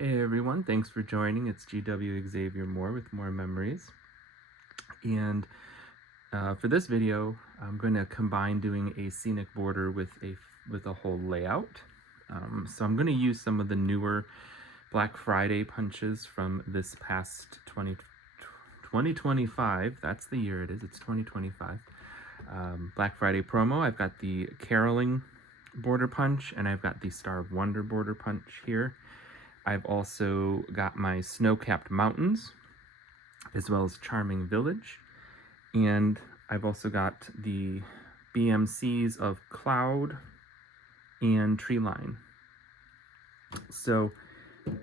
Hey everyone, thanks for joining. It's GW Xavier Mohr with More Memories. And for this video, I'm going to combine doing a scenic border with a whole layout. So I'm going to use some of the newer Black Friday punches from this past 2025. That's the year it is. It's 2025. Black Friday promo. I've got the caroling border punch, and I've got the Star of Wonder border punch here. I've also got my snow-capped mountains, as well as Charming Village. And I've also got the BMCs of Cloud and Treeline. So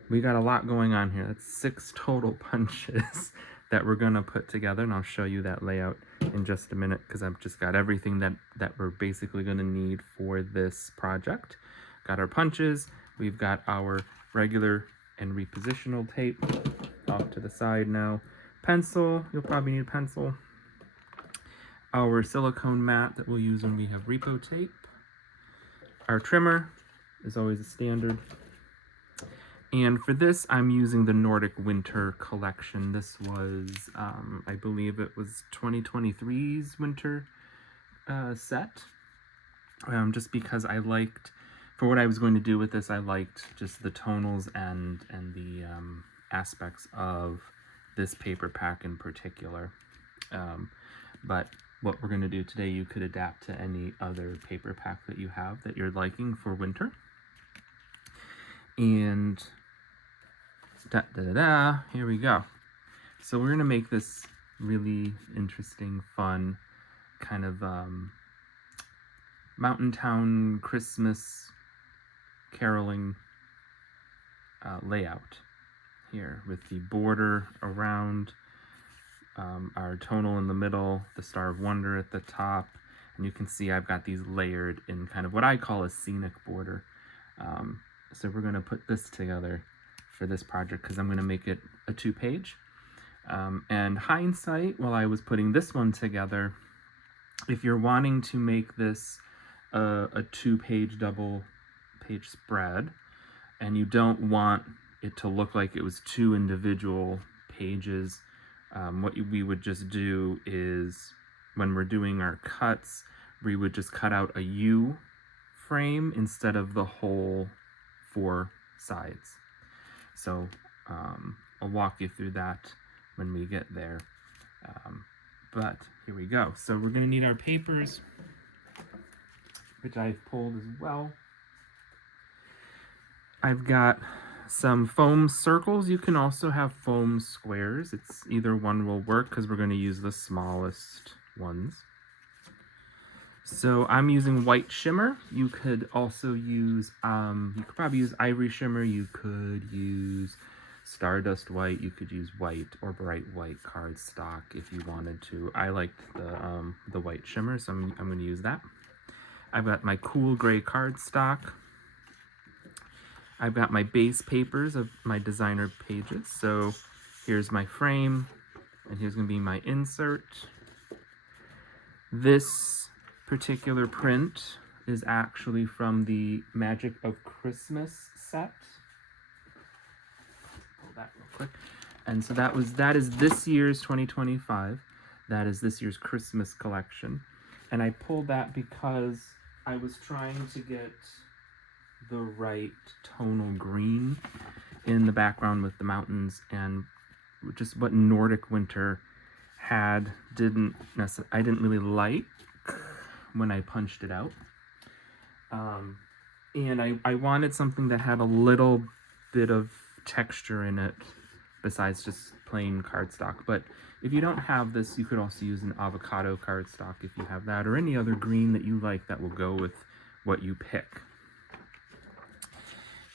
we got a lot going on here. That's 6 total punches that we're gonna put together, and I'll show you that layout in just a minute because I've just got everything that we're basically gonna need for this project. Got our punches, we've got our regular and repositional tape off to the side now. Pencil, you'll probably need a pencil. Our silicone mat that we'll use when we have repo tape. Our trimmer is always a standard. And for this, I'm using the Nordic Winter collection. This was, I believe it was 2023's winter set. Just because I liked, for what I was going to do with this, I liked just the tonals and the aspects of this paper pack in particular. But what we're going to do today, you could adapt to any other paper pack that you have that you're liking for winter. And here we go. So we're going to make this really interesting, fun kind of mountain town Christmas caroling layout here, with the border around, our tonal in the middle, the Star of Wonder at the top, and you can see I've got these layered in kind of what I call a scenic border. So we're going to put this together for this project because I'm going to make it a 2-page. And hindsight, while I was putting this one together, if you're wanting to make this a 2-page double-page spread, and you don't want it to look like it was 2 individual pages, what we would just do is, when we're doing our cuts, we would just cut out a U frame instead of the whole 4 sides. So I'll walk you through that when we get there. But here we go. So we're going to need our papers, which I've pulled as well. I've got some foam circles. You can also have foam squares. It's either one will work because we're going to use the smallest ones. So I'm using white shimmer. You could also use, you could probably use ivory shimmer. You could use stardust white. You could use white or bright white cardstock if you wanted to. I liked the white shimmer, so I'm going to use that. I've got my cool gray cardstock. I've got my base papers of my designer pages. So here's my frame, and here's going to be my insert. This particular print is actually from the Magic of Christmas set. Pull that real quick. And so that is this year's 2025. That is this year's Christmas collection. And I pulled that because I was trying to get the right tonal green in the background with the mountains, and just what Nordic Winter had I didn't really like when I punched it out. And I wanted something that had a little bit of texture in it besides just plain cardstock. But if you don't have this, you could also use an avocado cardstock if you have that, or any other green that you like that will go with what you pick.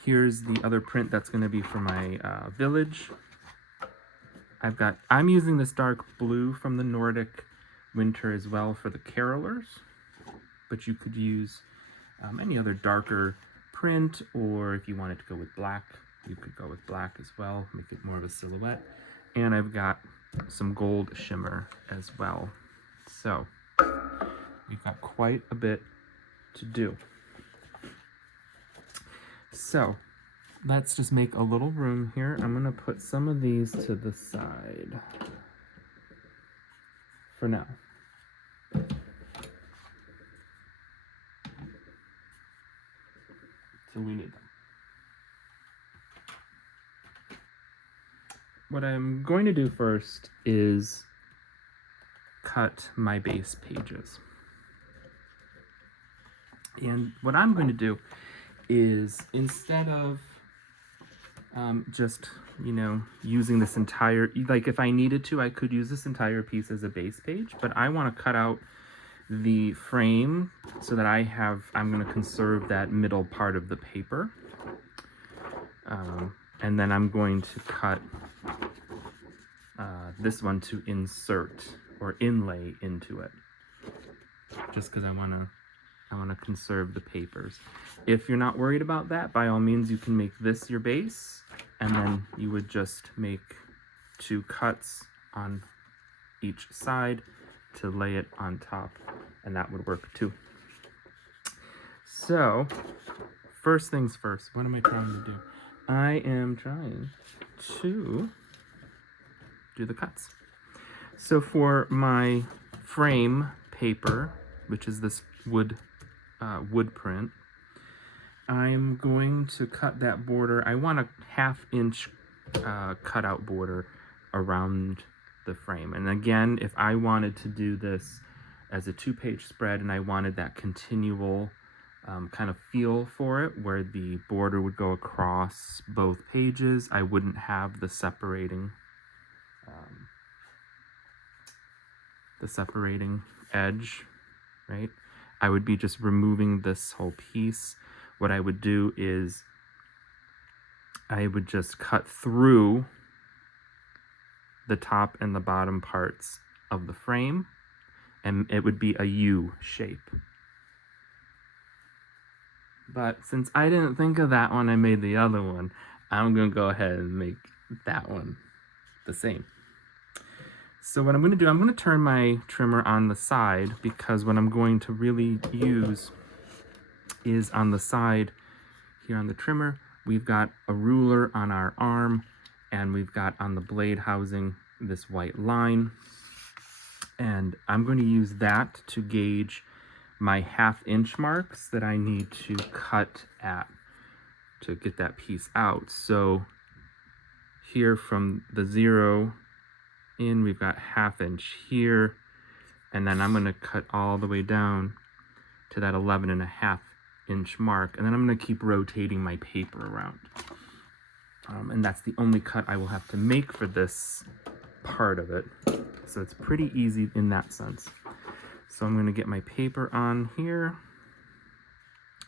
Here's the other print that's going to be for my village. I'm using this dark blue from the Nordic Winter as well for the carolers, but you could use any other darker print, or if you wanted to go with black, you could go with black as well, make it more of a silhouette. And I've got some gold shimmer as well. So we've got quite a bit to do. So let's just make a little room here. I'm gonna put some of these to the side for now. So we need them. What I'm going to do first is cut my base pages. And what I'm going to do is, instead of just, using this entire, like if I needed to, I could use this entire piece as a base page, but I want to cut out the frame so that I'm going to conserve that middle part of the paper. And then I'm going to cut this one to insert or inlay into it, just because I want to conserve the papers. If you're not worried about that, by all means, you can make this your base, and then you would just make 2 cuts on each side to lay it on top, and that would work too. So, first things first, what am I trying to do? I am trying to do the cuts. So for my frame paper, which is this wood print, I'm going to cut that border. I want a 1/2 inch cutout border around the frame. And again, if I wanted to do this as a 2-page spread and I wanted that continual kind of feel for it, where the border would go across both pages, I wouldn't have the separating edge, right? I would be just removing this whole piece. What I would do is I would just cut through the top and the bottom parts of the frame, and it would be a U shape. But since I didn't think of that one, I made the other one. I'm going to go ahead and make that one the same. So what I'm going to do, I'm going to turn my trimmer on the side, because what I'm going to really use is on the side here on the trimmer, we've got a ruler on our arm, and we've got on the blade housing this white line. And I'm going to use that to gauge my 1/2 inch marks that I need to cut at to get that piece out. So here from the 0 in, we've got 1/2 inch here, and then I'm going to cut all the way down to that 11.5 inch mark, and then I'm going to keep rotating my paper around. And that's the only cut I will have to make for this part of it. So it's pretty easy in that sense. So I'm going to get my paper on here.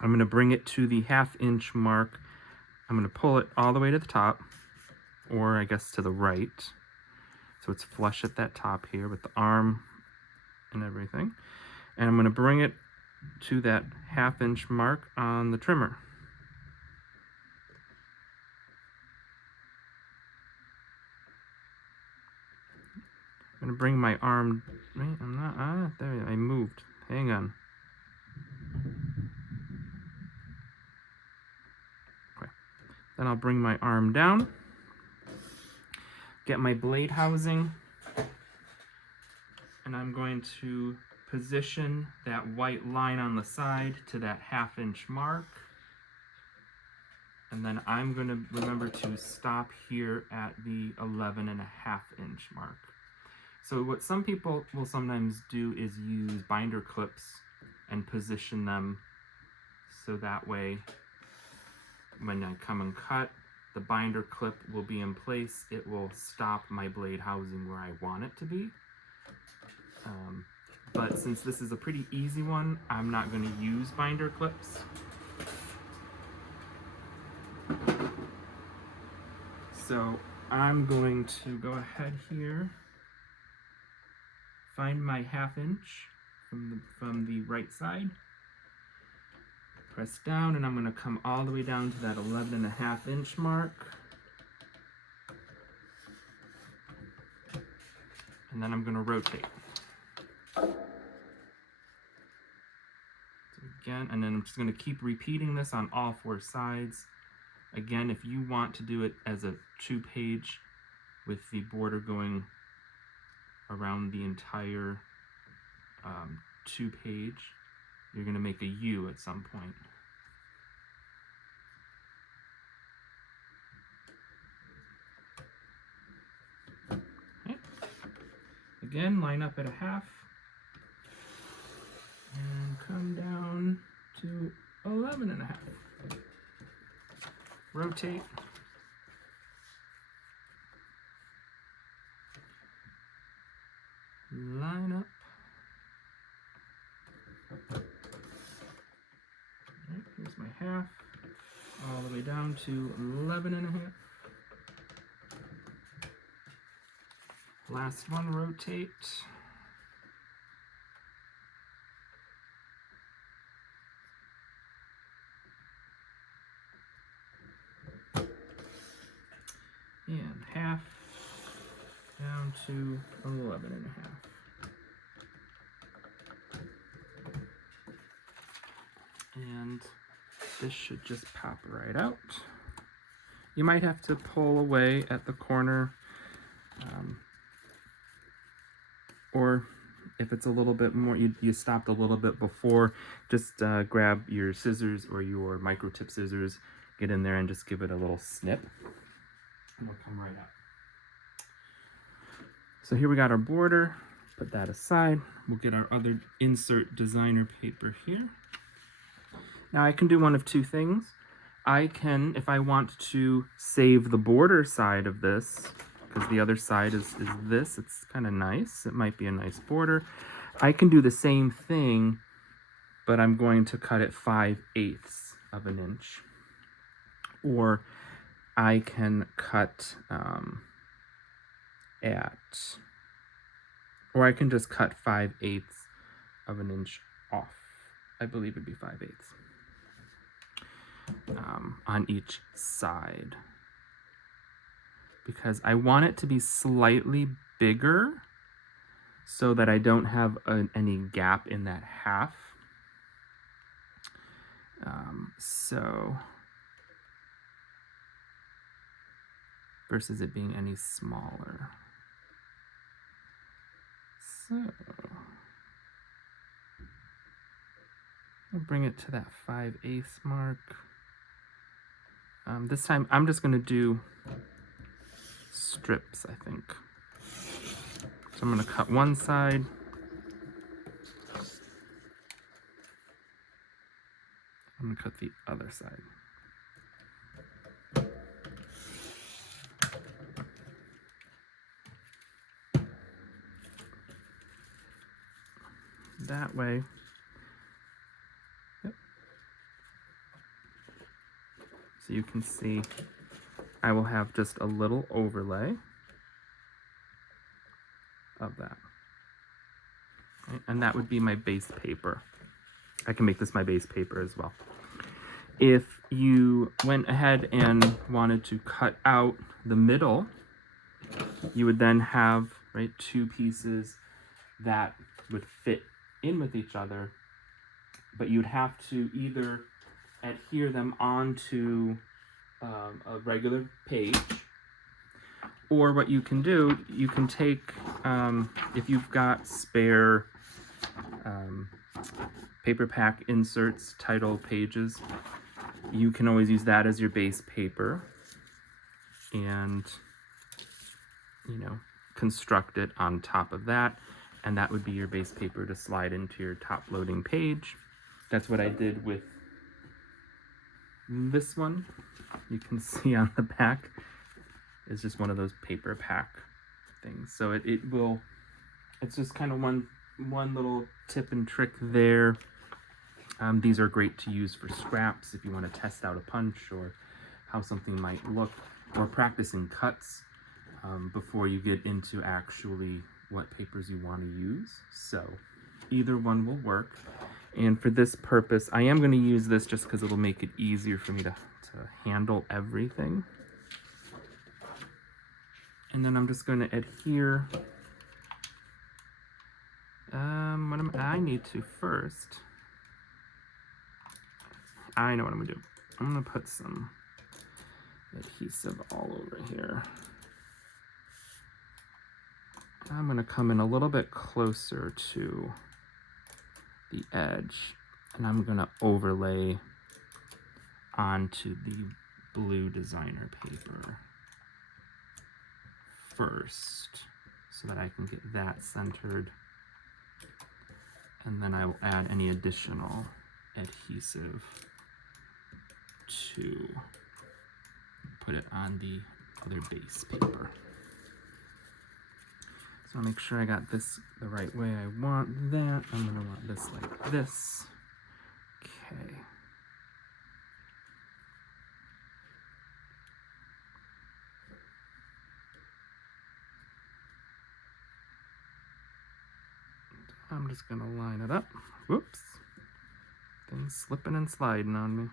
I'm going to bring it to the 1/2 inch mark. I'm going to pull it all the way to the top, or I guess to the right. So it's flush at that top here with the arm and everything. And I'm going to bring it to that 1/2 inch mark on the trimmer. I'm going to bring my arm, right, I'm not, there, I moved, hang on. Okay, then I'll bring my arm down, get my blade housing, and I'm going to position that white line on the side to that 1/2 inch mark. And then I'm going to remember to stop here at the 11.5 inch mark. So what some people will sometimes do is use binder clips and position them so that way when I come and cut, the binder clip will be in place. It will stop my blade housing where I want it to be. But since this is a pretty easy one, I'm not going to use binder clips. So I'm going to go ahead here, find my 1/2 inch from the right side, press down, and I'm going to come all the way down to that 11.5 inch mark. And then I'm going to rotate. So again, and then I'm just going to keep repeating this on all 4 sides Again, if you want to do it as a 2-page with the border going around the entire 2-page, you're going to make a U at some point. Okay. Again, line up at a half and come down to 11.5. Rotate. Line up. Right, here's my half, all the way down to 11.5. Last one, rotate. And half down to 11.5. And this should just pop right out. You might have to pull away at the corner, or if it's a little bit more, you stopped a little bit before, just grab your scissors or your micro tip scissors, get in there and just give it a little snip, and it'll come right out. So here we got our border, put that aside. We'll get our other insert designer paper here. Now I can do one of two things. I can, if I want to save the border side of this, because the other side is this, it's kind of nice. It might be a nice border. I can do the same thing, but I'm going to cut it 5/8 of an inch. Or I can cut or I can just cut 5/8 of an inch off. I believe it'd be 5/8 on each side, because I want it to be slightly bigger so that I don't have any gap in that half. So versus it being any smaller. So I'll bring it to that 5/8 mark. This time I'm just going to do strips, I think. So I'm going to cut one side. I'm going to cut the other side. That way. Yep. So you can see I will have just a little overlay of that. Okay? And that would be my base paper. I can make this my base paper as well. If you went ahead and wanted to cut out the middle, you would then have, right, two pieces that would fit in with each other, but you'd have to either adhere them onto a regular page, or what you can do, you can take, if you've got spare paper pack inserts, title pages, you can always use that as your base paper and, you know, construct it on top of that, and that would be your base paper to slide into your top loading page. That's what I did with this one. You can see on the back is just one of those paper pack things. So it's just kind of one little tip and trick there. These are great to use for scraps if you want to test out a punch or how something might look, or practicing cuts before you get into actually what papers you want to use. So either one will work. And for this purpose, I am going to use this just because it'll make it easier for me to handle everything. And then I'm just going to adhere. I need to first. I know what I'm going to do. I'm going to put some adhesive all over here. I'm going to come in a little bit closer to the edge, and I'm going to overlay onto the blue designer paper first so that I can get that centered, and then I will add any additional adhesive to put it on the other base paper. So I'll make sure I got this the right way I want that. I'm going to want this like this. Okay. I'm just going to line it up. Whoops. Things slipping and sliding on me.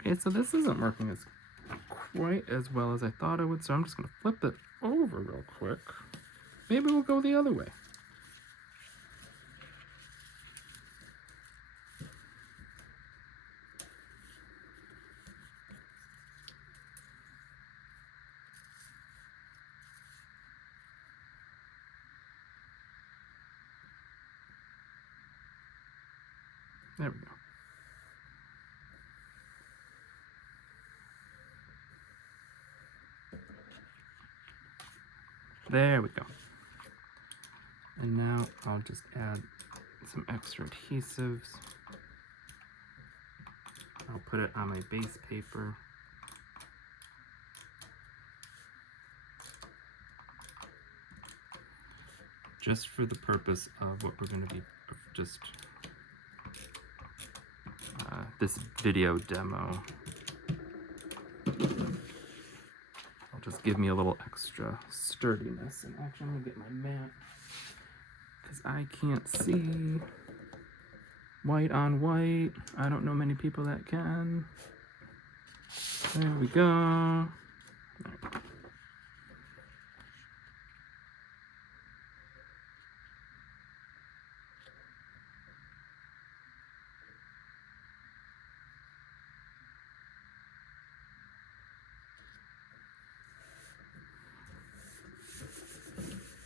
Okay, so this isn't working as quite as well as I thought it would, so I'm just going to flip it over real quick. Maybe we'll go the other way. There we go. There we go. And now I'll just add some extra adhesives. I'll put it on my base paper. Just for the purpose of what we're going to be just this video demo. It'll just give me a little extra sturdiness. And actually, I'm going to get my mat because I can't see white on white. I don't know many people that can. There we go. All right.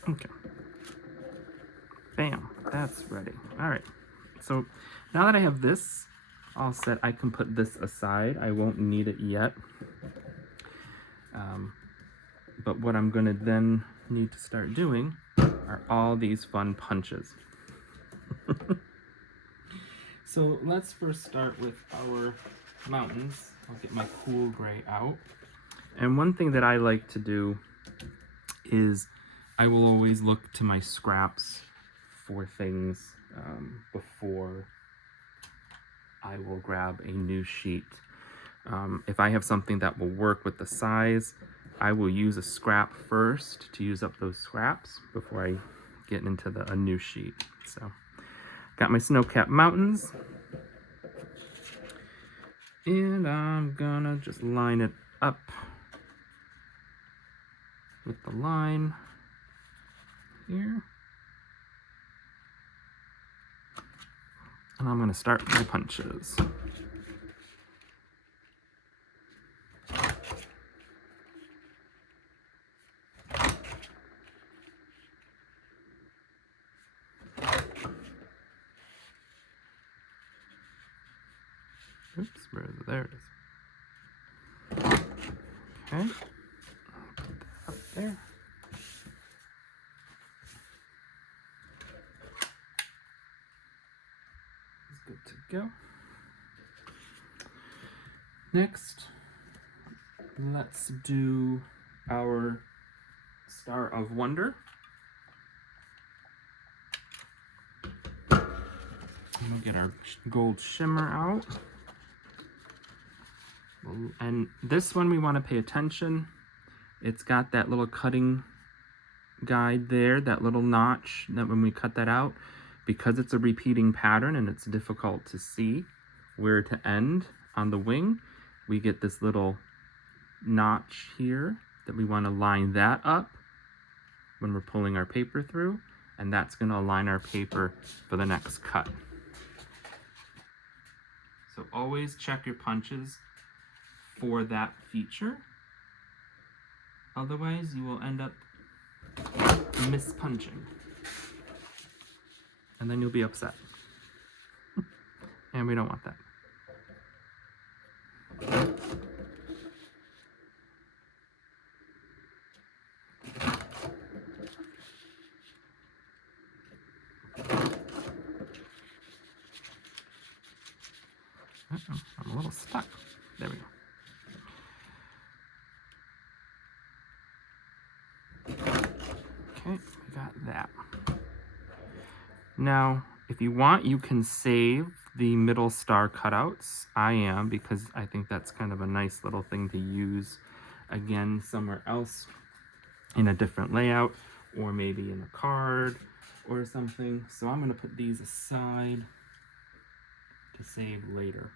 Okay. Bam, that's ready. All right. So now that I have this all set, I can put this aside. I won't need it yet. But what I'm going to then need to start doing are all these fun punches. So let's first start with our mountains. I'll get my cool gray out. And one thing that I like to do is I will always look to my scraps for things before I will grab a new sheet. If I have something that will work with the size, I will use a scrap first to use up those scraps before I get into a new sheet. So, got my snow-capped mountains. And I'm gonna just line it up with the line here. And I'm gonna start my punches. Oops, where is it? There it is. Okay. Put that up there. It's good to go. Next, let's do our Star of Wonder. And we'll get our gold shimmer out. And this one we want to pay attention. It's got that little cutting guide there, that little notch, that when we cut that out, Because it's a repeating pattern and it's difficult to see where to end on the wing, we get this little notch here that we want to line that up when we're pulling our paper through, and that's going to align our paper for the next cut. So always check your punches for that feature. Otherwise, you will end up mispunching. And then you'll be upset. And we don't want that. Uh-oh, I'm a little stuck. There we go. Okay, we got that. Now, if you want, you can save the middle star cutouts. I am, because I think that's kind of a nice little thing to use again somewhere else in a different layout, or maybe in a card or something. So I'm going to put these aside to save later.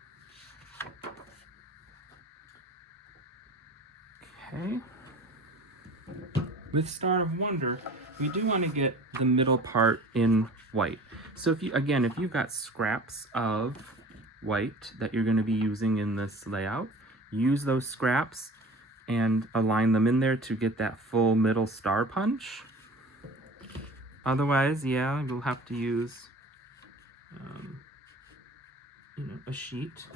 Okay. With Star of Wonder, we do want to get the middle part in white. So if you've got scraps of white that you're going to be using in this layout, use those scraps and align them in there to get that full middle star punch. Otherwise, yeah, you'll have to use a sheet.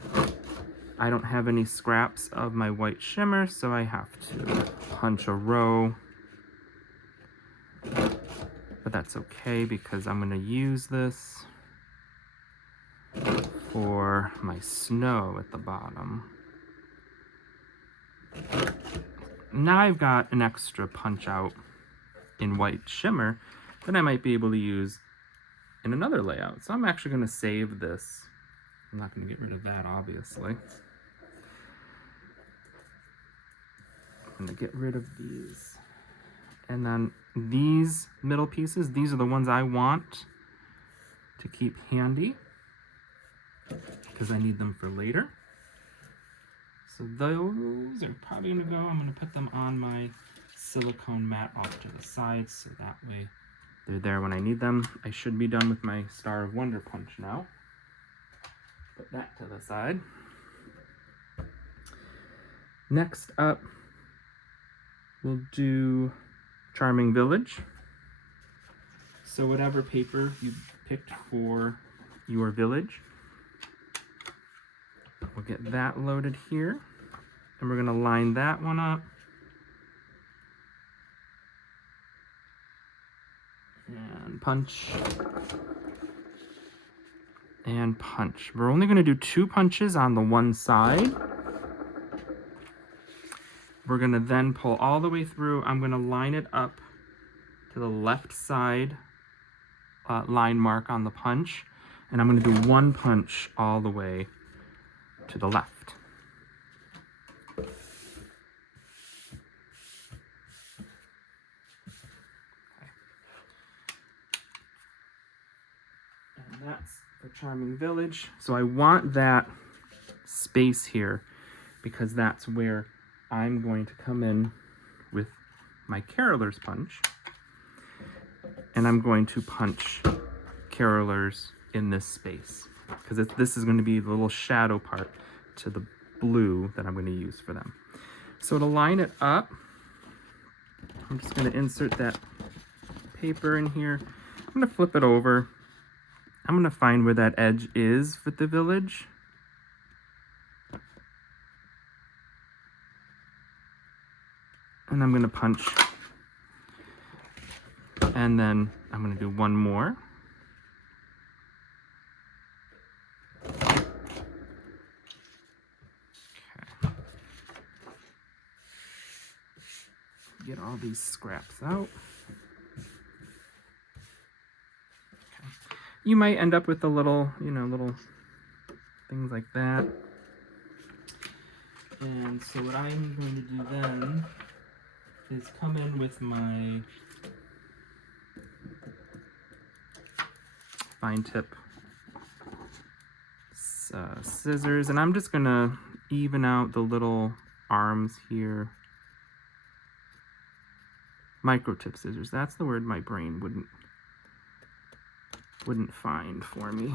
I don't have any scraps of my white shimmer, so I have to punch a row. But that's okay because I'm going to use this for my snow at the bottom. Now I've got an extra punch out in white shimmer that I might be able to use in another layout. So I'm actually going to save this. I'm not going to get rid of that, obviously. I'm going to get rid of these. And then these middle pieces, these are the ones I want to keep handy because I need them for later. So those are probably going to go. I'm going to put them on my silicone mat off to the side so that way they're there when I need them. I should be done with my Star of Wonder punch now. Put that to the side. Next up, we'll do Charming Village. So whatever paper you picked for your village, we'll get that loaded here. And we're going to line that one up. And punch. And punch. We're only going to do 2 punches on the one side. We're going to then pull all the way through. I'm going to line it up to the left side line mark on the punch. And I'm going to do 1 punch all the way to the left. Okay. And that's for Charming Village. So I want that space here because that's where I'm going to come in with my Caroler's punch, and I'm going to punch Carolers in this space because this is going to be the little shadow part to the blue that I'm going to use for them. So to line it up, I'm just going to insert that paper in here. I'm going to flip it over. I'm going to find where that edge is with the village. And I'm going to punch. And then I'm going to do 1 more. Okay. Get all these scraps out. Okay. You might end up with a little, little things like that. And so what I'm going to do then is come in with my fine tip scissors, and I'm just gonna even out the little arms here. Microtip scissors, that's the word my brain wouldn't find for me.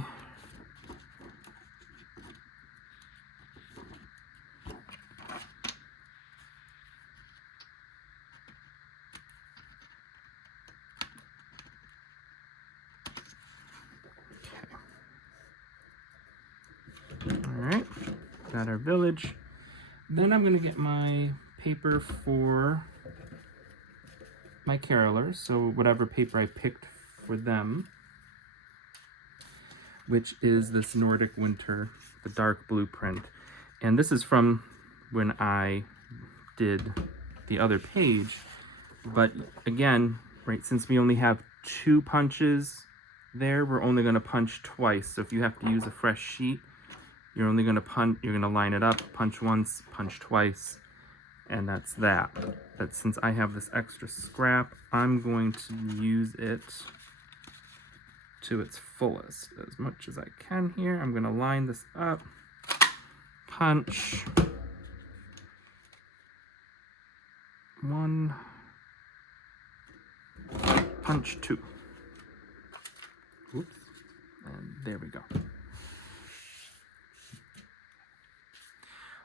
Alright, got our village. Then I'm gonna get my paper for my carolers, so whatever paper I picked for them, which is this Nordic Winter, the dark blue print. And this is from when I did the other page, but again, right, since we only have 2 punches there, we're only gonna punch twice. So if you have to use a fresh sheet, you're only gonna you're gonna line it up, punch once, punch twice, and that's that. But since I have this extra scrap, I'm going to use it to its fullest as much as I can here. I'm gonna line this up, punch 1, punch 2. Oops, and there we go.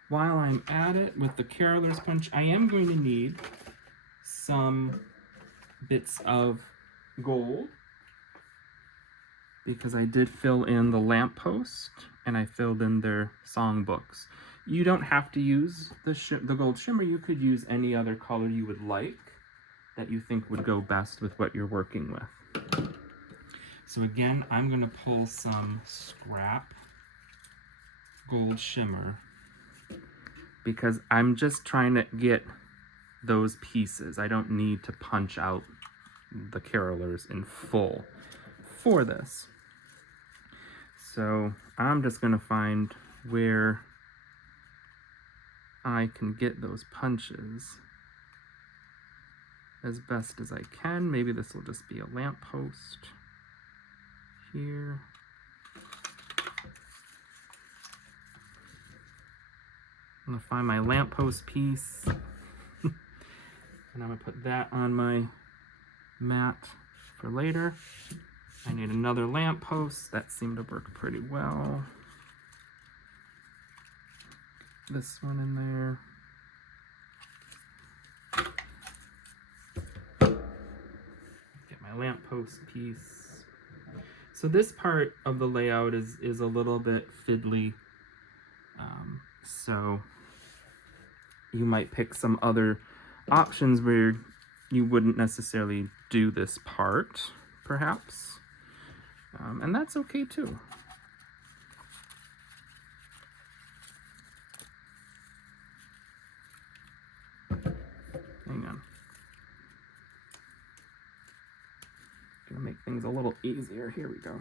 While I'm at it with the caroler's punch, I am going to need some bits of gold, because I did fill in the lamppost and I filled in their songbooks. You don't have to use the gold shimmer. You could use any other color you would like that you think would go best with what you're working with. So again, I'm going to pull some scrap gold shimmer because I'm just trying to get those pieces. I don't need to punch out the carolers in full for this. So I'm just going to find where I can get those punches as best as I can. Maybe this will just be a lamppost here. I'm gonna find my lamppost piece and I'm gonna put that on my mat for later. I need another lamppost. That seemed to work pretty well. This one in there. Get my lamppost piece. So this part of the layout is a little bit fiddly. So you might pick some other options where you wouldn't necessarily do this part, perhaps. And that's okay too. Hang on. Gonna make things a little easier. Here we go.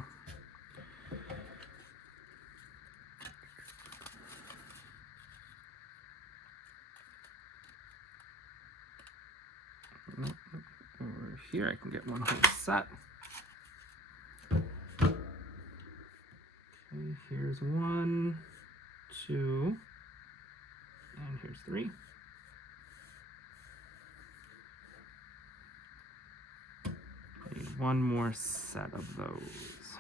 Over here, I can get one whole set. Okay, here's 1, 2, and here's 3. I need one more set of those.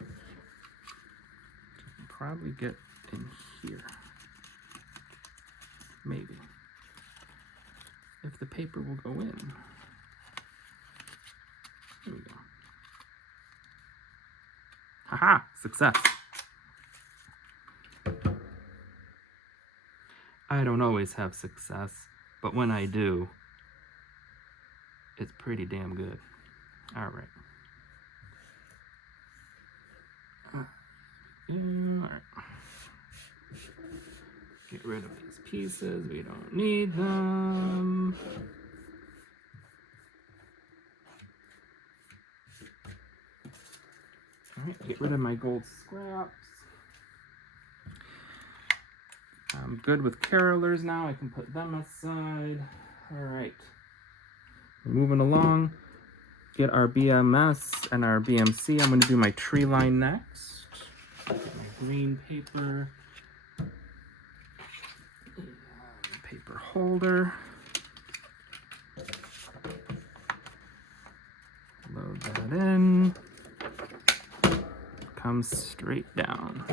I can probably get in here. Maybe. If the paper will go in. There we go. Haha! Success! I don't always have success, but when I do, it's pretty damn good. Alright. Alright. Get rid of these pieces. We don't need them. Alright, get rid of my gold scraps. I'm good with carolers now. I can put them aside. Alright. Moving along. get our BMS and our BMC. I'm going to do my tree line next. Get my green paper. Paper holder. Load that in. Comes straight down.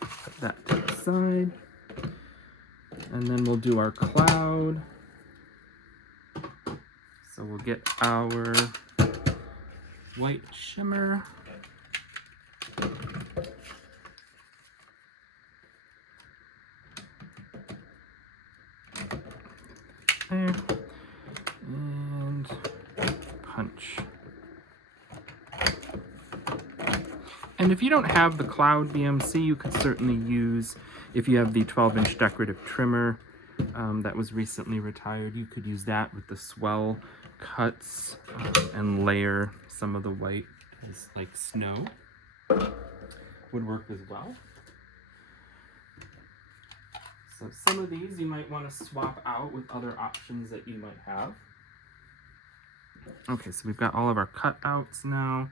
Put that to the side. And then we'll do our cloud. So we'll get our white shimmer. There. And punch. And if you don't have the cloud BMC, you could certainly use, if you have the 12-inch decorative trimmer that was recently retired, you could use that with the swell cuts and layer some of the white as like snow. Would work as well. So some of these you might want to swap out with other options that you might have. Okay, so we've got all of our cutouts now.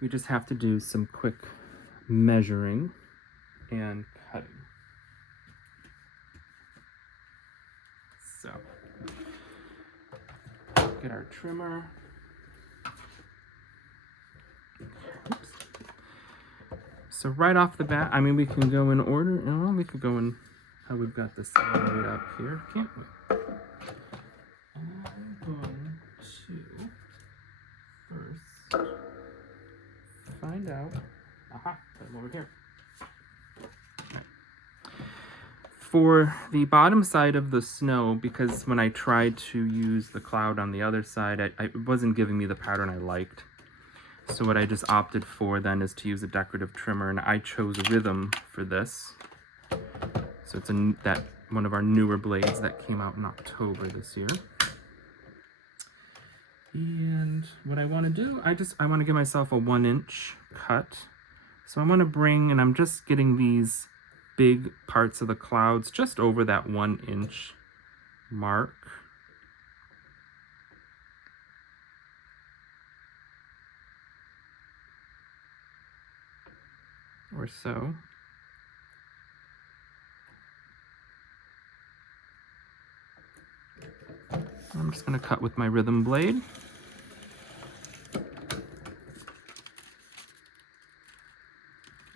We just have to do some quick measuring and cutting. So, get our trimmer. Oops. So right off the bat, I mean, we can go in order. Well, we could go in how we've got this laid up here, can't we? I'm going to first find out. Aha, put them over here. Right. For the bottom side of the snow, because when I tried to use the cloud on the other side, it wasn't giving me the pattern I liked. So what I just opted for then is to use a decorative trimmer, and I chose Rhythm for this. So it's one of our newer blades that came out in October this year. And what I want to do, I want to give myself a 1-inch cut. So I want to bring, and I'm just getting these big parts of the clouds just over that 1-inch mark. Or so. I'm just going to cut with my Rhythm blade.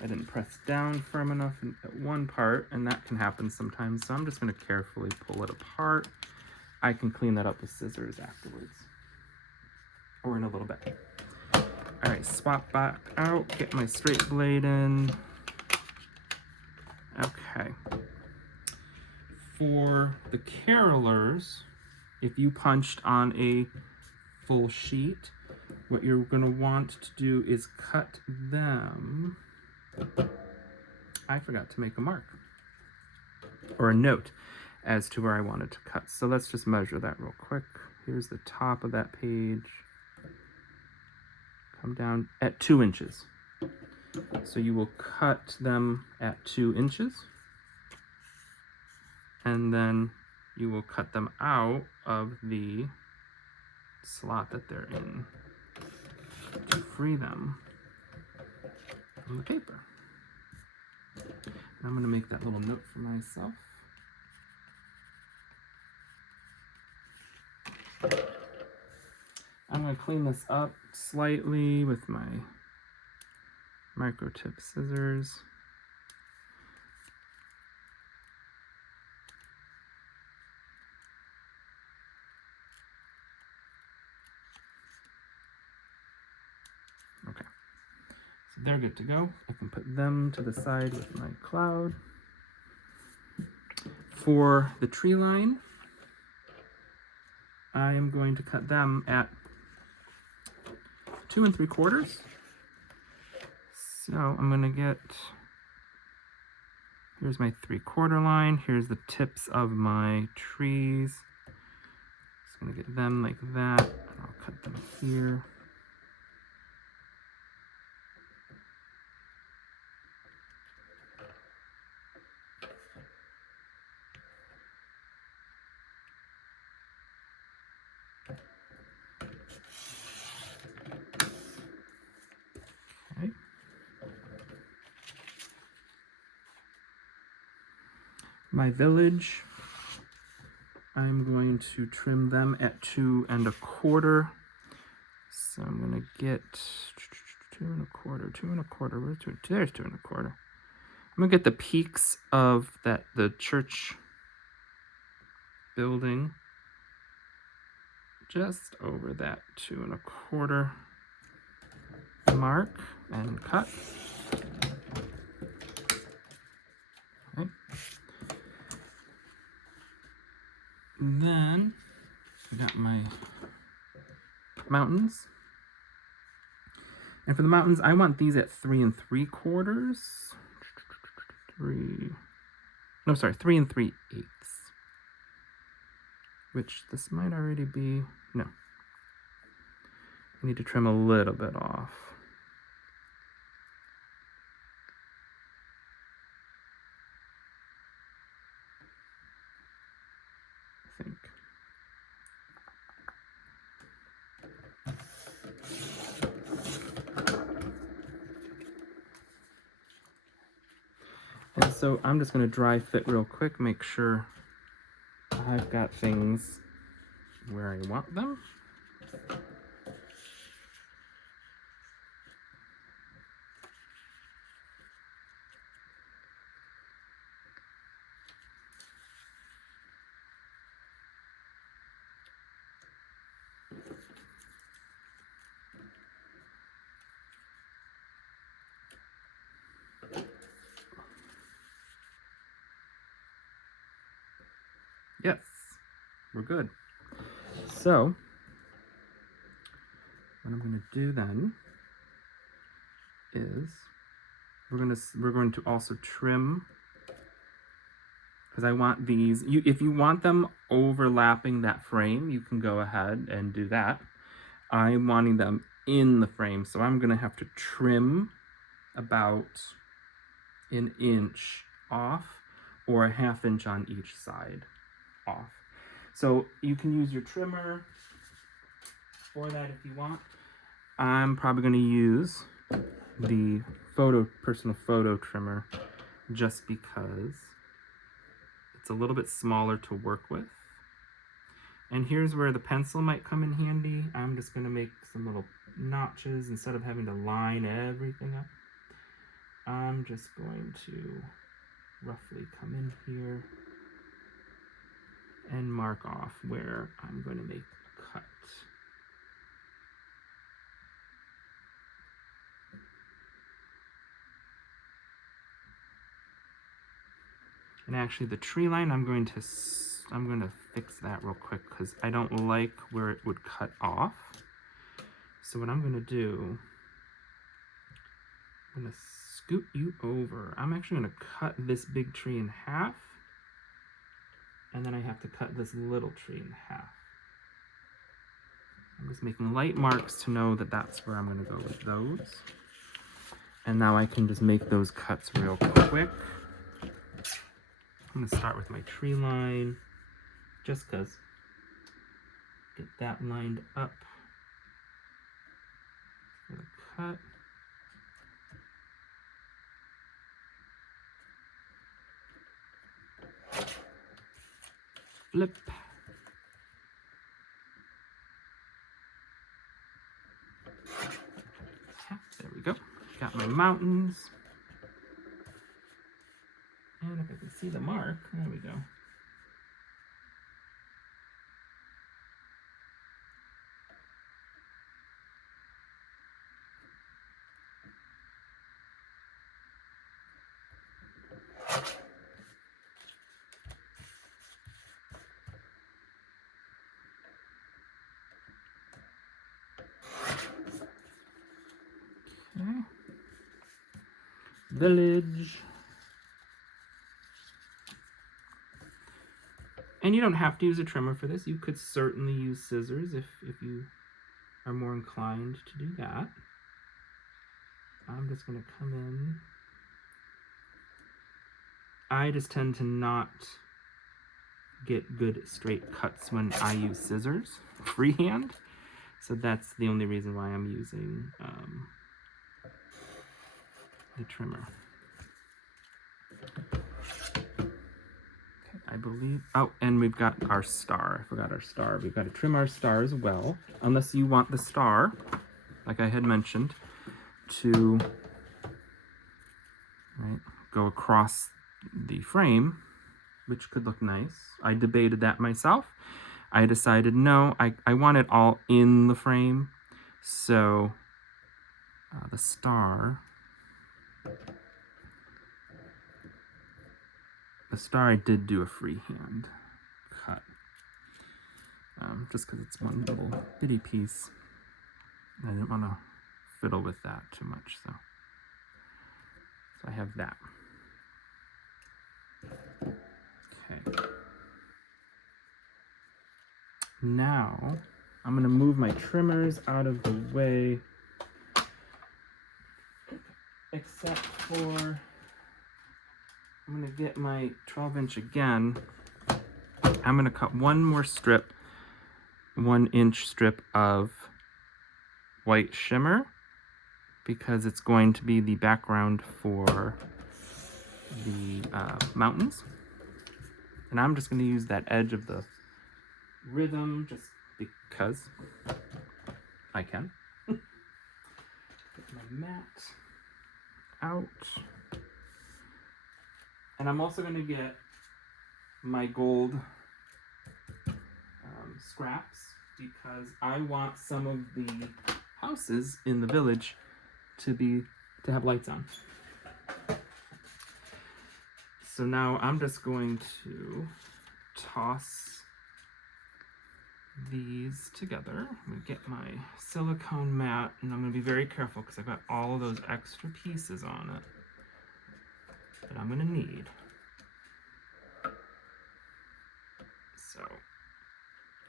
I didn't press down firm enough at one part, and that can happen sometimes, so I'm just going to carefully pull it apart. I can clean that up with scissors afterwards, or in a little bit. All right, swap back out, get my straight blade in. Okay. For the carolers, if you punched on a full sheet, what you're going to want to do is cut them. I forgot to make a mark or a note as to where I wanted to cut. So let's just measure that real quick. Here's the top of that page. Come down at 2 inches. So you will cut them at 2 inches. And then you will cut them out of the slot that they're in to free them on the paper. I'm going to make that little note for myself. I'm going to clean this up slightly with my micro tip scissors. Okay, so they're good to go. I can put them to the side with my cloud. For the tree line, I am going to cut them at 2 3/4. So I'm going to get, here's my 3/4 line. Here's the tips of my trees. Just going to get them like that. And I'll cut them here. My village, I'm going to trim them at 2 1/4. So I'm gonna get 2 1/4, 2 1/4. Where's 2? There's 2 1/4. I'm gonna get the peaks of the church building just over that 2 1/4 mark and cut. Okay. Then I got my mountains. And for the mountains, I want these at 3 3/4. 3 3 3/8. Which this might already be. No. I need to trim a little bit off. I think. And so I'm just going to dry fit real quick, make sure I've got things where I want them. Yes, we're good. So what I'm going to do then is we're going to also trim, because I want these. If you want them overlapping that frame, you can go ahead and do that. I'm wanting them in the frame, so I'm going to have to trim about 1 inch off, or a 1/2 inch on each side off. So you can use your trimmer for that if you want. I'm probably going to use the personal photo trimmer just because it's a little bit smaller to work with. And here's where the pencil might come in handy. I'm just going to make some little notches instead of having to line everything up. I'm just going to roughly come in here and mark off where I'm going to make a cut. And actually the tree line, I'm going to fix that real quick because I don't like where it would cut off. So what I'm going to do, I'm going to scoot you over. I'm actually going to cut this big tree in half, and then I have to cut this little tree in half. I'm just making light marks to know that that's where I'm going to go with those. And now I can just make those cuts real quick. I'm going to start with my tree line, just because. Get that lined up for the cut. Flip. There we go. Got my mountains. And if I can see the mark, there we go. Okay. Village. And you don't have to use a trimmer for this. You could certainly use scissors if you are more inclined to do that. I'm just going to come in. I just tend to not get good straight cuts when I use scissors freehand. So that's the only reason why I'm using the trimmer. I believe. Oh, and we've got our star. I forgot our star. We've got to trim our star as well, unless you want the star, like I had mentioned, to go across the frame, which could look nice. I debated that myself. I decided no, I want it all in the frame, so the star I did do a freehand cut, just because it's one little bitty piece. I didn't want to fiddle with that too much, so I have that. Okay. Now I'm going to move my trimmers out of the way, except for I'm going to get my 12-inch again. I'm going to cut one more strip, 1-inch strip of white shimmer, because it's going to be the background for the mountains. And I'm just going to use that edge of the rhythm just because I can. Get my mat out. And I'm also going to get my gold scraps, because I want some of the houses in the village to have lights on. So now I'm just going to toss these together. I'm going to get my silicone mat, and I'm going to be very careful because I've got all of those extra pieces on it that I'm going to need. So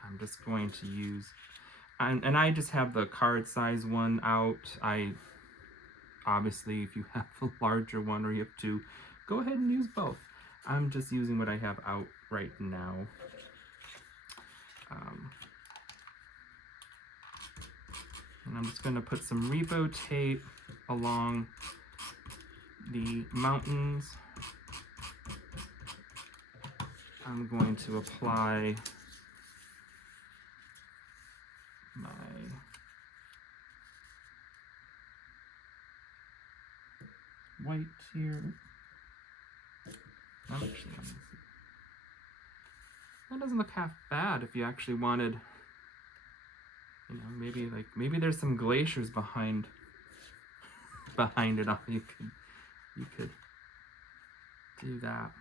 I'm just going to use, and I just have the card size one out. Obviously, if you have a larger one or you have two, go ahead and use both. I'm just using what I have out right now. And I'm just going to put some repo tape along the mountains. I'm going to apply my white here. That doesn't look half bad if you actually wanted, maybe there's some glaciers behind it all. You could do that.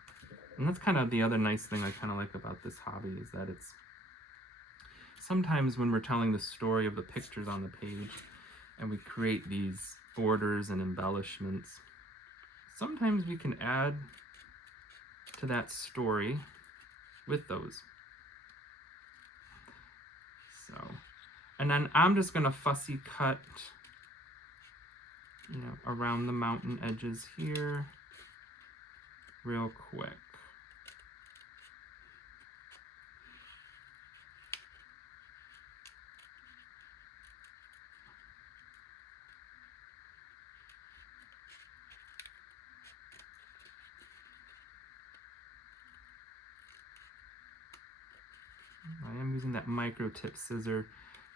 And that's kind of the other nice thing I kind of like about this hobby, is that it's sometimes when we're telling the story of the pictures on the page and we create these borders and embellishments, sometimes we can add to that story with those. So, and then I'm just going to fussy cut, around the mountain edges here real quick. I am using that micro tip scissor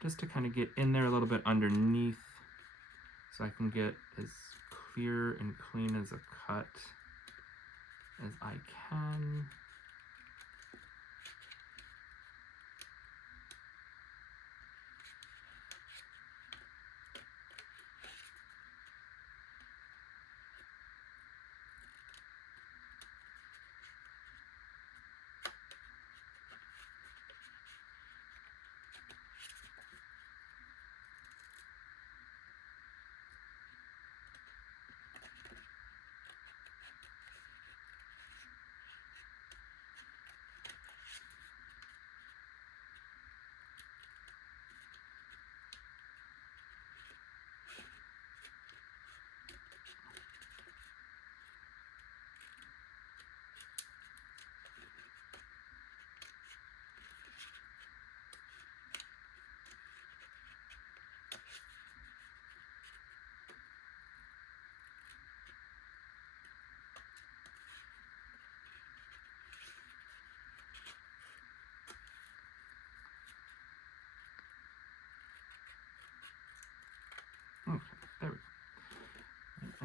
just to kind of get in there a little bit underneath, so I can get as clear and clean as a cut as I can.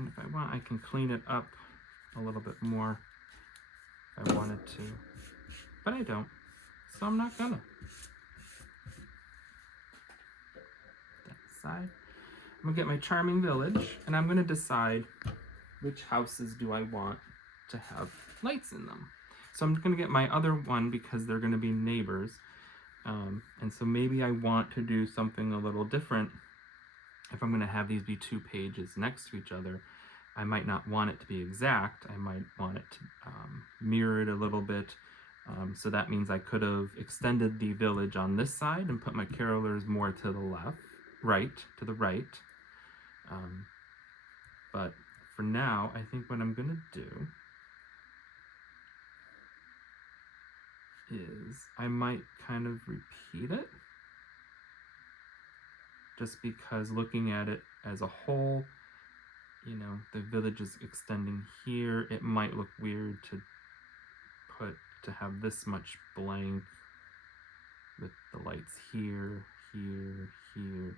And if I want, I can clean it up a little bit more if I wanted to, but I don't, so I'm not gonna. That side. I'm gonna get my charming village, and I'm gonna decide which houses do I want to have lights in them. So I'm gonna get my other one because they're gonna be neighbors, and so maybe I want to do something a little different. If I'm gonna have these be 2 pages next to each other, I might not want it to be exact. I might want it to mirror it a little bit. So that means I could have extended the village on this side and put my carolers more to the left, to the right. But for now, I think what I'm gonna do is I might kind of repeat it, just because looking at it as a whole, you know, the village is extending here. It might look weird to have this much blank with the lights here, here, here.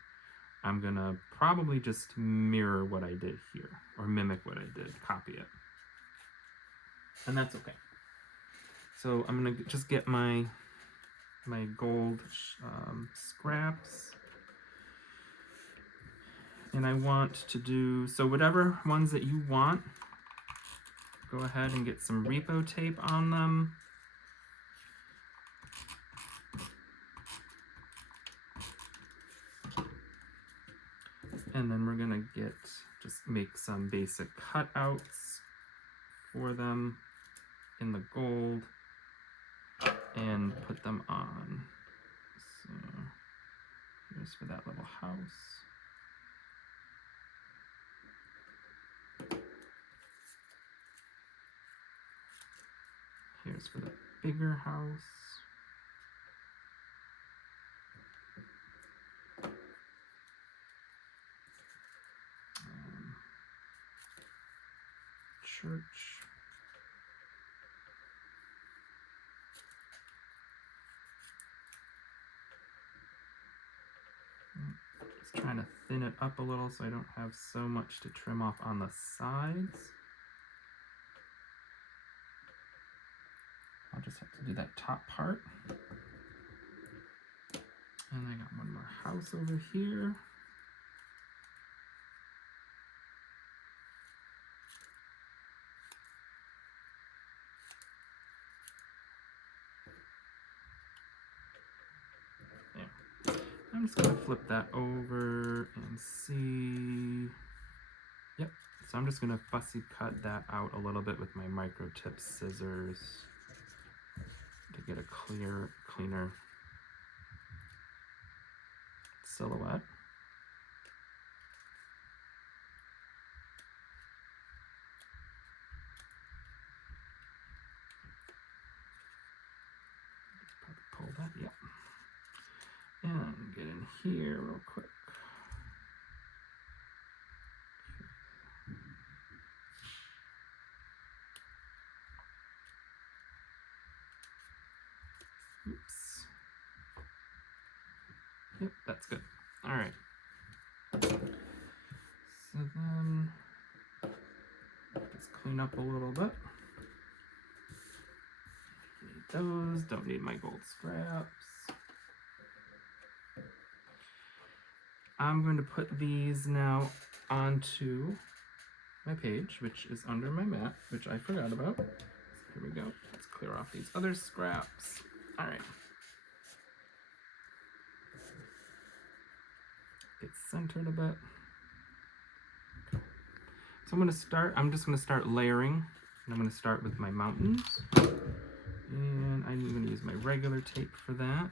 I'm gonna probably just mirror what I did here, or mimic what I did, copy it. And that's okay. So I'm gonna just get my gold scraps. And I want to do, so whatever ones that you want, go ahead and get some repo tape on them. And then we're gonna just make some basic cutouts for them in the gold and put them on. So here's for that little house. Here's for the bigger house. Church. Just trying to thin it up a little so I don't have so much to trim off on the sides. I'll just have to do that top part. And I got one more house over here. There. I'm just gonna flip that over and see. Yep. So I'm just gonna fussy cut that out a little bit with my micro tip scissors to get a cleaner silhouette. Probably pull that, yep. And get in here real quick. Oops. Yep, that's good. All right. So then, just clean up a little bit. Need those, don't need my gold scraps. I'm going to put these now onto my page, which is under my mat, which I forgot about. So here we go. Let's clear off these other scraps. All right. Get centered a bit. Okay. So I'm just gonna start layering, and I'm gonna start with my mountains. And I'm gonna use my regular tape for that.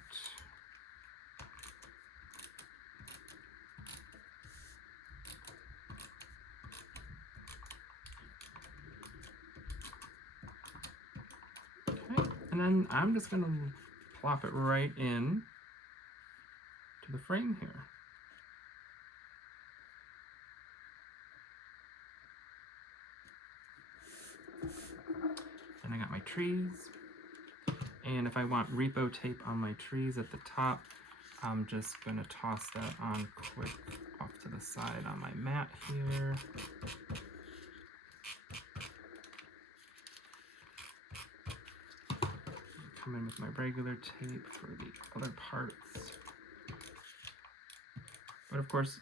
Okay, and then I'm just gonna plop it right in to the frame here. And I got my trees. And if I want repo tape on my trees at the top, I'm just gonna toss that on quick off to the side on my mat here. come in with my regular tape for the other parts. But of course,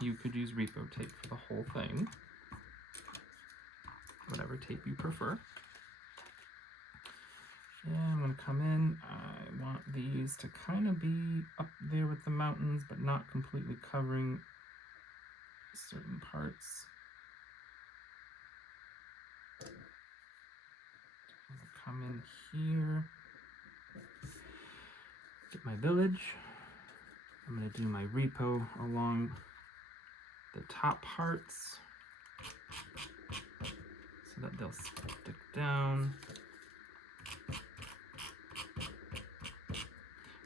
you could use repo tape for the whole thing. Whatever tape you prefer. And I'm going to come in. I want these to kind of be up there with the mountains, but not completely covering certain parts. I'm going to come in here, get my village. I'm going to do my repo along the top parts so that they'll stick down.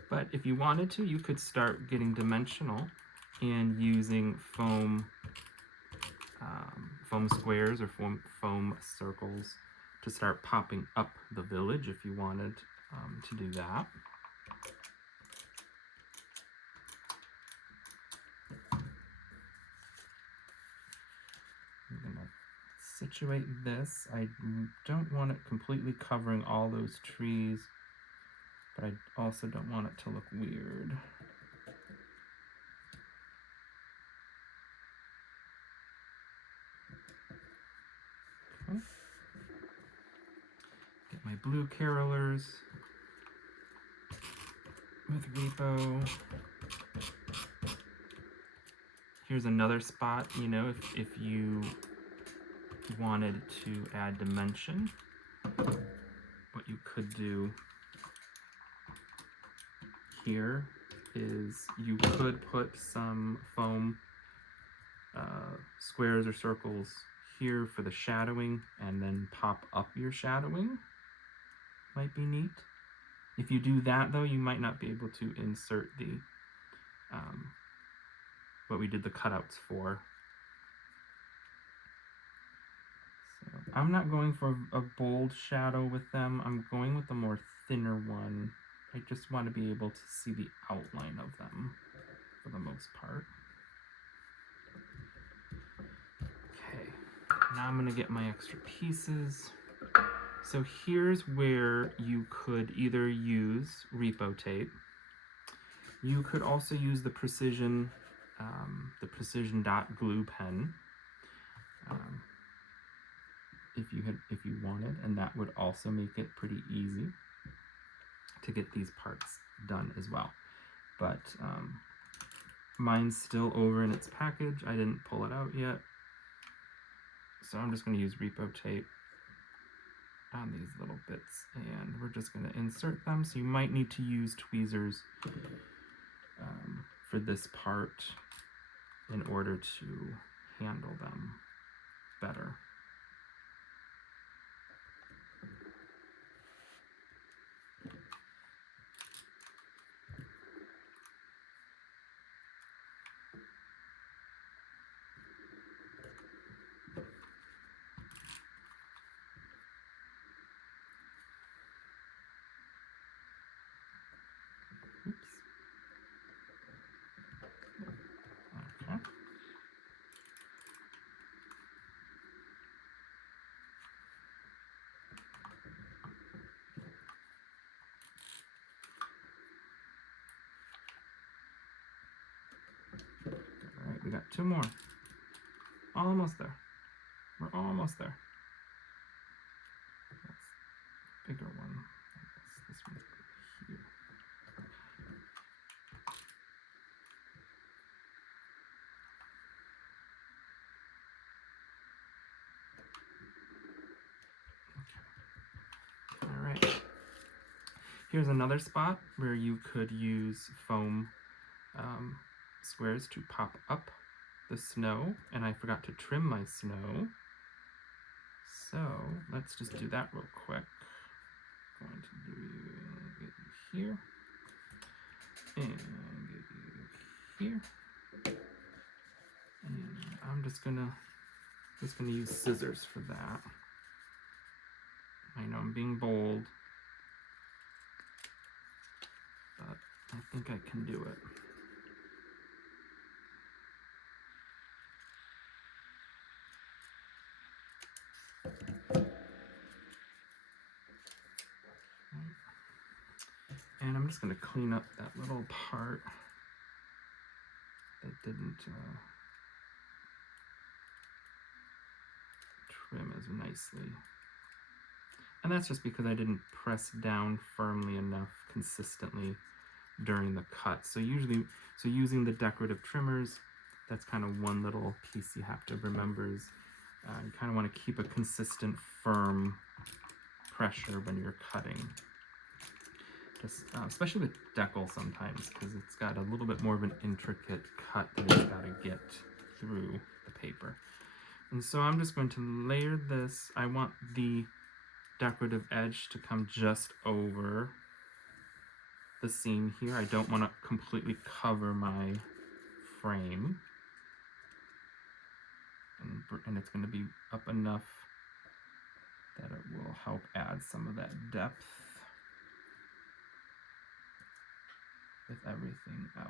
But if you wanted to, you could start getting dimensional and using foam squares or foam circles to start popping up the village if you wanted to do that. I'm going to situate this. I don't want it completely covering all those trees, but I also don't want it to look weird. Okay. Get my blue carolers with repo. Here's another spot, you know, if you wanted to add dimension, what you could do here is you could put some foam squares or circles here for the shadowing and then pop up your shadowing. Might be neat. If you do that though, you might not be able to insert the what we did the cutouts for. So I'm not going for a bold shadow with them. I'm going with a more thinner one. I just want to be able to see the outline of them for the most part. Okay, now I'm going to get my extra pieces. So here's where you could either use repo tape. You could also use the precision dot glue pen if you wanted, and that would also make it pretty easy to get these parts done as well. But mine's still over in its package. I didn't pull it out yet, so I'm just going to use repo tape on these little bits, and we're just going to insert them. So you might need to use tweezers for this part in order to handle them better. Oops. Okay. All right, we got two more. Almost there. We're almost there. That's bigger one. This one here. Okay. All right. Here's another spot where you could use foam squares to pop up the snow, and I forgot to trim my snow. So let's just do that real quick. Going to get you here, and get you here, and I'm just gonna use scissors for that. I know I'm being bold, but I think I can do it. just going to clean up that little part that didn't trim as nicely. And that's just because I didn't press down firmly enough consistently during the cut. So using the decorative trimmers, that's kind of one little piece you have to remember is you kind of want to keep a consistent, firm pressure when you're cutting. Just, especially with decal sometimes, because it's got a little bit more of an intricate cut that it's got to get through the paper. And so I'm just going to layer this. I want the decorative edge to come just over the seam here. I don't want to completely cover my frame. And it's going to be up enough that it will help add some of that depth with everything else.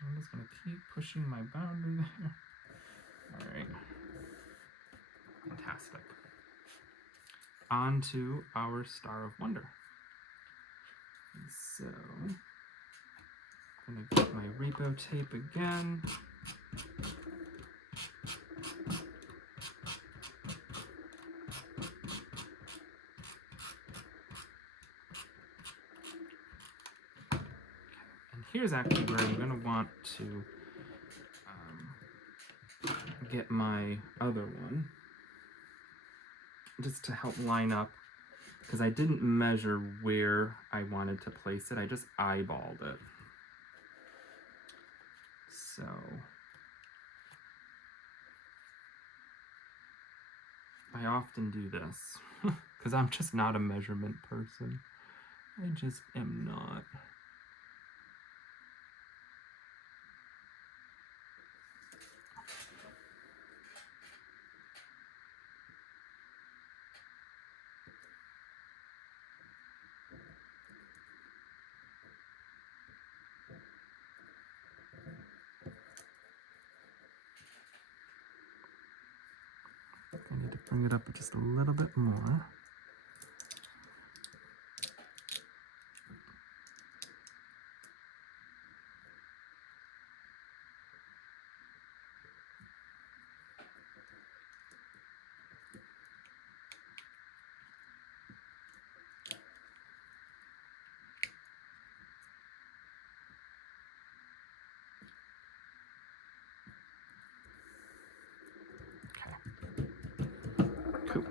I'm just going to keep pushing my boundary there. All right. Fantastic. On to our Star of Wonder. And so, I'm going to get my repo tape again. And here's actually where I'm going to want to get my other one, just to help line up, because I didn't measure where I wanted to place it. I just eyeballed it. So I often do this because I'm just not a measurement person. I just am not. I need to bring it up just a little bit more. Cool.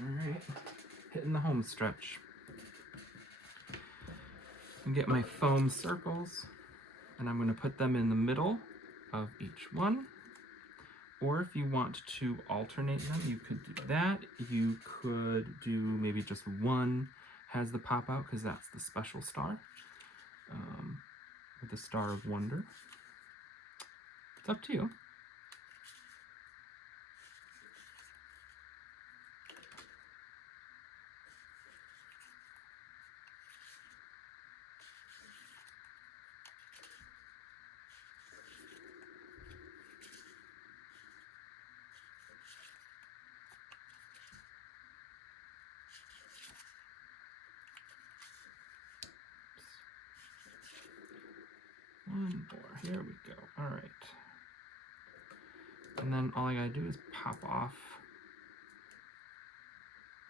All right, hitting the home stretch. And get my foam circles, and I'm going to put them in the middle of each one. Or if you want to alternate them, you could do that. You could do maybe just one has the pop out, because that's the special star, with the Star of Wonder. It's up to you. One more, here we go. All right. And then all I gotta do is pop off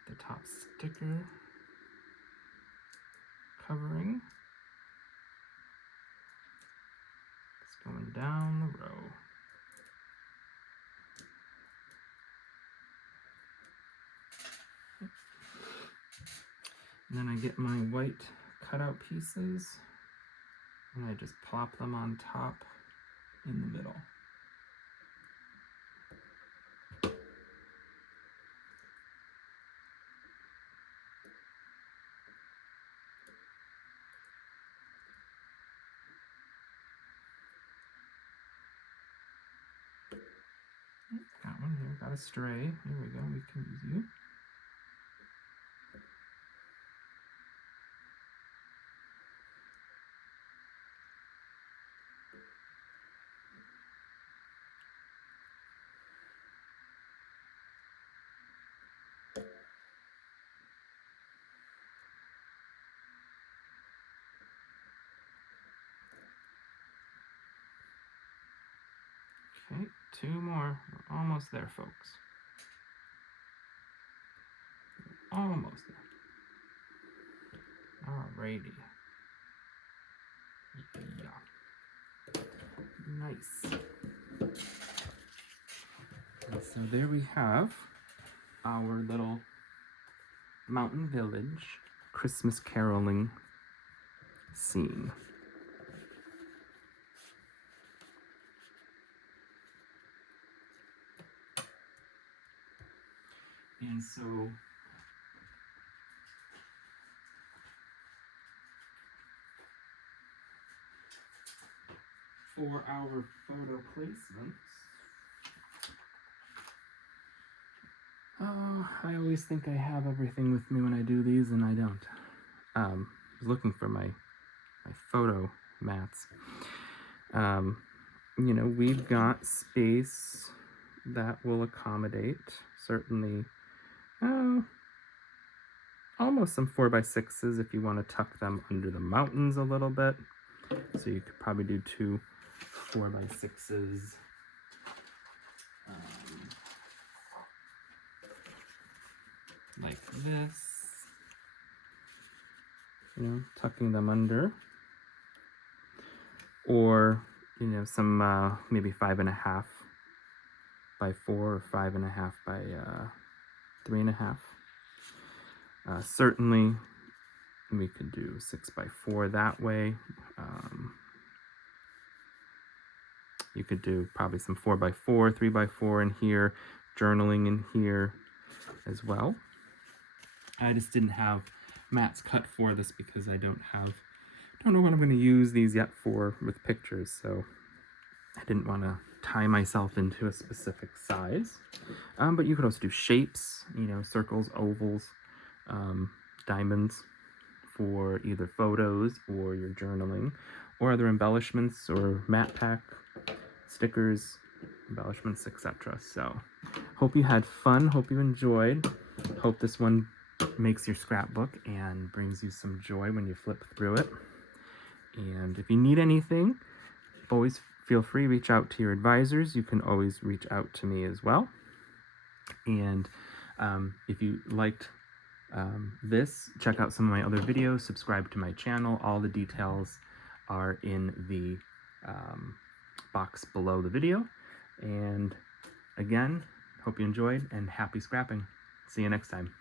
the top sticker covering. It's going down the row. And then I get my white cutout pieces, and I just plop them on top in the middle. Got one here, got a stray. Here we go, we can use you. Okay, 2 more. We're almost there, folks. Almost there. Alrighty. Yeah. Nice. And so there we have our little mountain village Christmas caroling scene. And so for our photo placements, oh, I always think I have everything with me when I do these, and I don't. I was looking for my photo mats. You know, we've got space that will accommodate certainly almost some 4x6s if you want to tuck them under the mountains a little bit. So you could probably do 2 4x6s. Like this, you know, tucking them under, or you know, some maybe 5.5 by 4 or 5.5 by 3.5. Certainly, we could do 6 by 4 that way. You could do probably some 4 by 4, 3 by 4 in here, journaling in here as well. I just didn't have mats cut for this because I don't know what I'm going to use these yet for with pictures, so I didn't want to tie myself into a specific size. But you could also do shapes, you know, circles, ovals, diamonds for either photos or your journaling, or other embellishments or mat pack, stickers, embellishments, etc. So hope you had fun, hope you enjoyed, hope this one makes your scrapbook and brings you some joy when you flip through it. And if you need anything, always feel free to reach out to your advisors. You can always reach out to me as well. And if you liked this, check out some of my other videos, subscribe to my channel. All the details are in the box below the video. And again, hope you enjoyed and happy scrapping. See you next time.